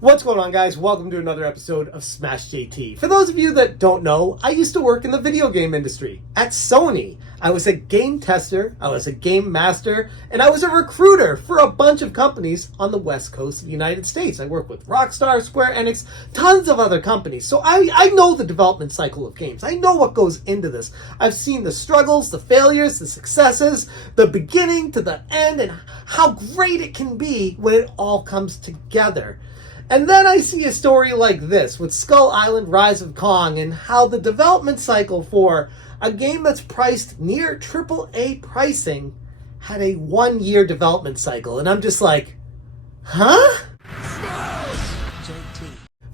What's going on, guys? Welcome to another episode of Smash JT. For those of you that don't know, I used to work in the video game industry at Sony. I was a game tester, I was a game master, and I was a recruiter for a bunch of companies on the west coast of the United States. I worked with Rockstar, Square Enix, tons of other companies. So I know the development cycle of games. I know what goes into this. I've seen the struggles, the failures, the successes, the beginning to the end, and how great it can be when it all comes together. And then I see a story like this with Skull Island Rise of Kong and how the development cycle for a game that's priced near AAA pricing had a 1-year development cycle. And I'm just like, huh?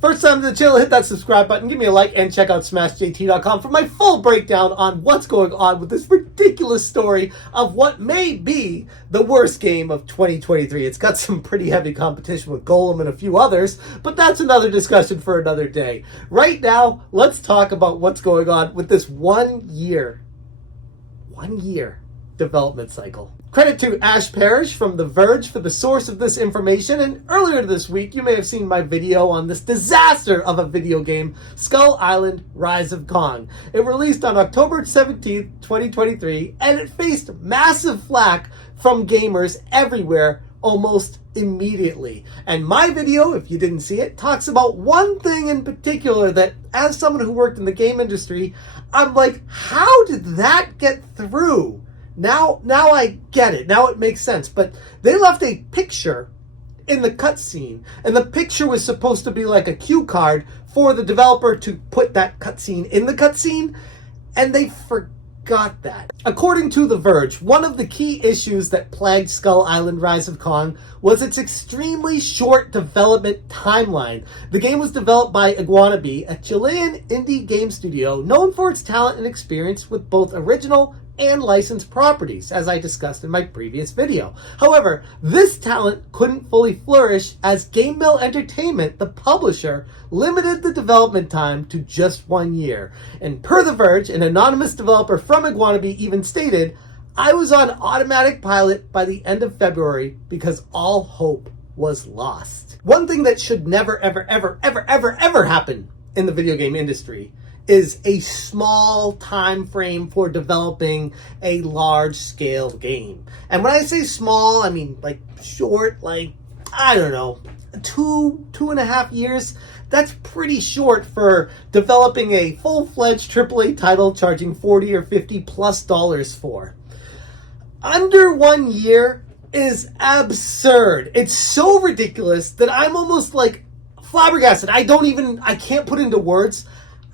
First time to the channel, hit that subscribe button, give me a like, and check out SmashJT.com for my full breakdown on what's going on with this ridiculous story of what may be the worst game of 2023. It's got some pretty heavy competition with Golem and a few others, but that's another discussion for another day. Right now, let's talk about what's going on with this 1 year development cycle. Credit to Ash Parrish from The Verge for the source of this information, and earlier this week you may have seen my video on this disaster of a video game, Skull Island Rise of Kong. It released on October 17th, 2023, and it faced massive flack from gamers everywhere almost immediately. And my video, if you didn't see it, talks about one thing in particular that, as someone who worked in the game industry, I'm like, how did that get through? Now I get it. Now it makes sense. But they left a picture in the cutscene, and the picture was supposed to be like a cue card for the developer to put that cutscene in the cutscene, and they forgot that. According to The Verge, one of the key issues that plagued Skull Island Rise of Kong was its extremely short development timeline. The game was developed by Iguanabee, a Chilean indie game studio known for its talent and experience with both original and licensed properties, as I discussed in my previous video. However, this talent couldn't fully flourish as Game Mill Entertainment, the publisher, limited the development time to just 1 year. And per The Verge, an anonymous developer from Iguanabee even stated, "I was on automatic pilot by the end of February because all hope was lost." One thing that should never, ever, ever, ever, ever, ever happen in the video game industry is a small time frame for developing a large scale game. And when I say small, I mean like short, like, I don't know, 2.5 years. That's pretty short for developing a full-fledged AAA title charging $40 or $50+ for. Under 1 year is absurd. It's so ridiculous that I'm almost like flabbergasted. I can't put into words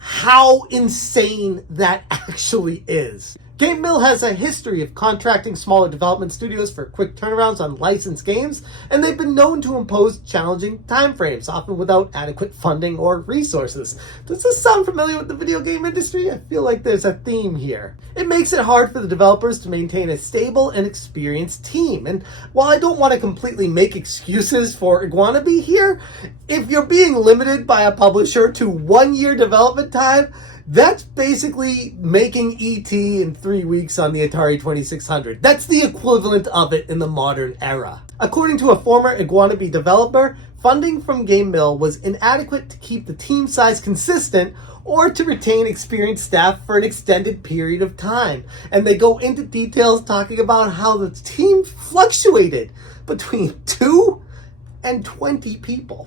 how insane that actually is. Game Mill has a history of contracting smaller development studios for quick turnarounds on licensed games, and they've been known to impose challenging timeframes, often without adequate funding or resources. Does this sound familiar with the video game industry? I feel like there's a theme here. It makes it hard for the developers to maintain a stable and experienced team. And while I don't want to completely make excuses for Iguanabee here, if you're being limited by a publisher to 1 year development time, that's basically making E.T. in 3 weeks on the Atari 2600. That's the equivalent of it in the modern era. According to a former Iguanabee developer, funding from Game Mill was inadequate to keep the team size consistent or to retain experienced staff for an extended period of time. And they go into details talking about how the team fluctuated between 2 and 20 people.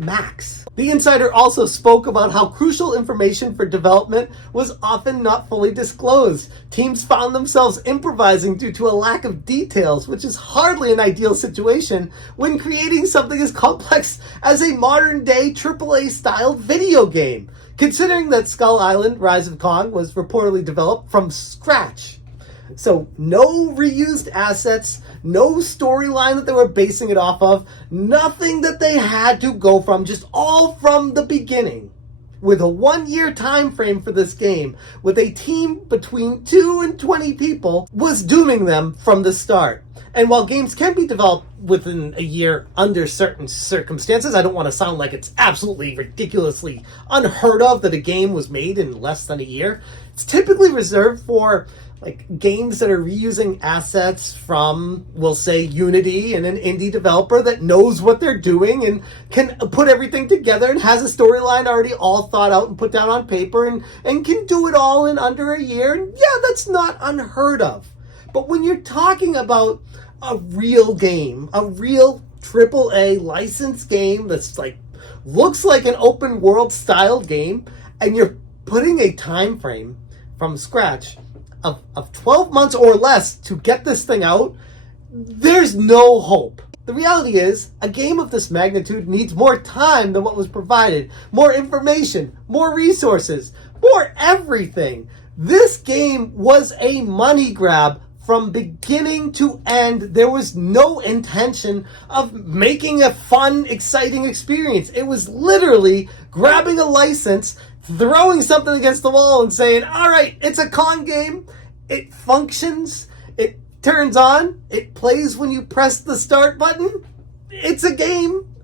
Max. The insider also spoke about how crucial information for development was often not fully disclosed. Teams found themselves improvising due to a lack of details, which is hardly an ideal situation when creating something as complex as a modern-day AAA-styled video game, considering that Skull Island Rise of Kong was reportedly developed from scratch. So no reused assets, no storyline that they were basing it off of, nothing that they had to go from, just all from the beginning. With a 1 year time frame for this game, with a team between 2 and 20 people, was dooming them from the start. And while games can be developed within a year under certain circumstances, I don't want to sound like it's absolutely ridiculously unheard of that a game was made in less than a year. It's typically reserved for like games that are reusing assets from, we'll say, Unity and an indie developer that knows what they're doing and can put everything together and has a storyline already all thought out and put down on paper and can do it all in under a year. And yeah, that's not unheard of. But when you're talking about a real game, a real AAA licensed game that's like looks like an open world style game, and you're putting a time frame from scratch of 12 months or less to get this thing out, there's no hope. The reality is, a game of this magnitude needs more time than what was provided, more information, more resources, more everything. This game was a money grab from beginning to end. There was no intention of making a fun, exciting experience. It was literally grabbing a license, throwing something against the wall and saying, all right, it's a Kong game. It functions. It turns on. It plays when you press the start button. It's a game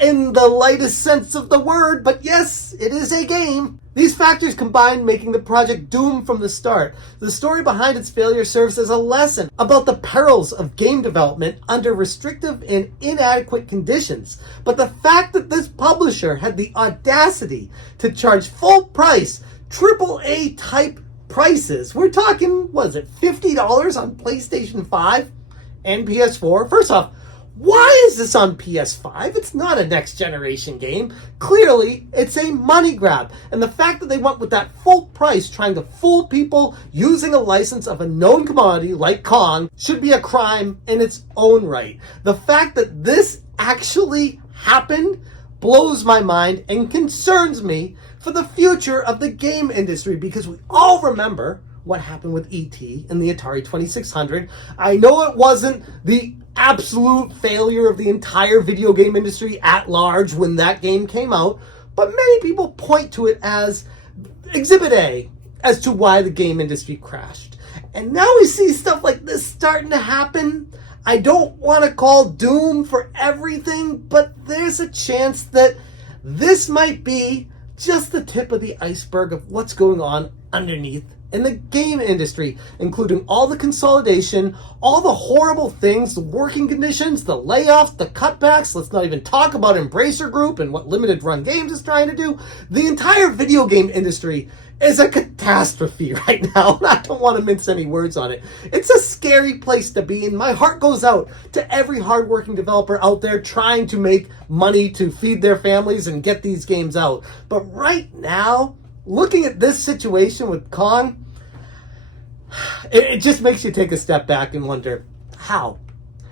in the lightest sense of the word, but yes, it is a game. These factors combined making the project doomed from the start. The story behind its failure serves as a lesson about the perils of game development under restrictive and inadequate conditions. But the fact that this publisher had the audacity to charge full price, AAA type prices, we're talking, what is it, $50 on PlayStation 5 and PS4? First off, why is this on PS5? It's not a next generation game. Clearly, it's a money grab. And the fact that they went with that full price trying to fool people using a license of a known commodity like Kong should be a crime in its own right. The fact that this actually happened blows my mind and concerns me for the future of the game industry, because we all remember what happened with E.T. and the Atari 2600. I know it wasn't the absolute failure of the entire video game industry at large when that game came out, but many people point to it as Exhibit A as to why the game industry crashed. And now we see stuff like this starting to happen. I don't want to call doom for everything, but there's a chance that this might be just the tip of the iceberg of what's going on underneath in the game industry, including all the consolidation, all the horrible things, the working conditions, the layoffs, the cutbacks. Let's not even talk about Embracer Group and what Limited Run Games is trying to do. The entire video game industry is a catastrophe right now, and I don't want to mince any words on it. It's a scary place to be, and my heart goes out to every hardworking developer out there trying to make money to feed their families and get these games out. But right now, looking at this situation with Kong, it just makes you take a step back and wonder, how?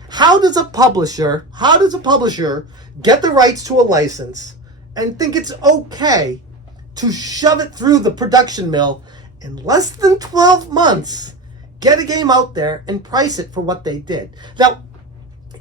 How does a publisher get the rights to a license and think it's okay to shove it through the production mill in less than 12 months, get a game out there and price it for what they did? Now,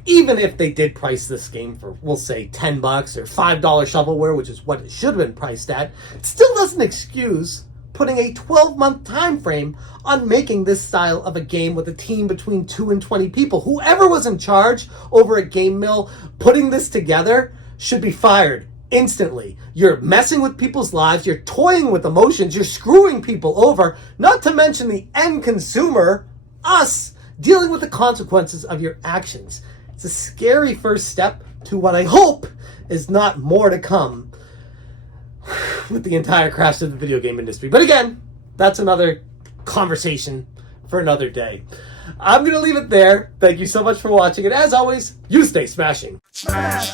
even if they did price this game for, we'll say, $10 or $5 shovelware, which is what it should have been priced at, it still doesn't excuse putting a 12-month time frame on making this style of a game with a team between 2 and 20 people. Whoever was in charge over at Game Mill putting this together should be fired instantly. You're messing with people's lives, you're toying with emotions, you're screwing people over, not to mention the end consumer, us, dealing with the consequences of your actions. It's a scary first step to what I hope is not more to come with the entire crash of the video game industry. But again, that's another conversation for another day. I'm going to leave it there. Thank you so much for watching, and as always, you stay smashing. Smash,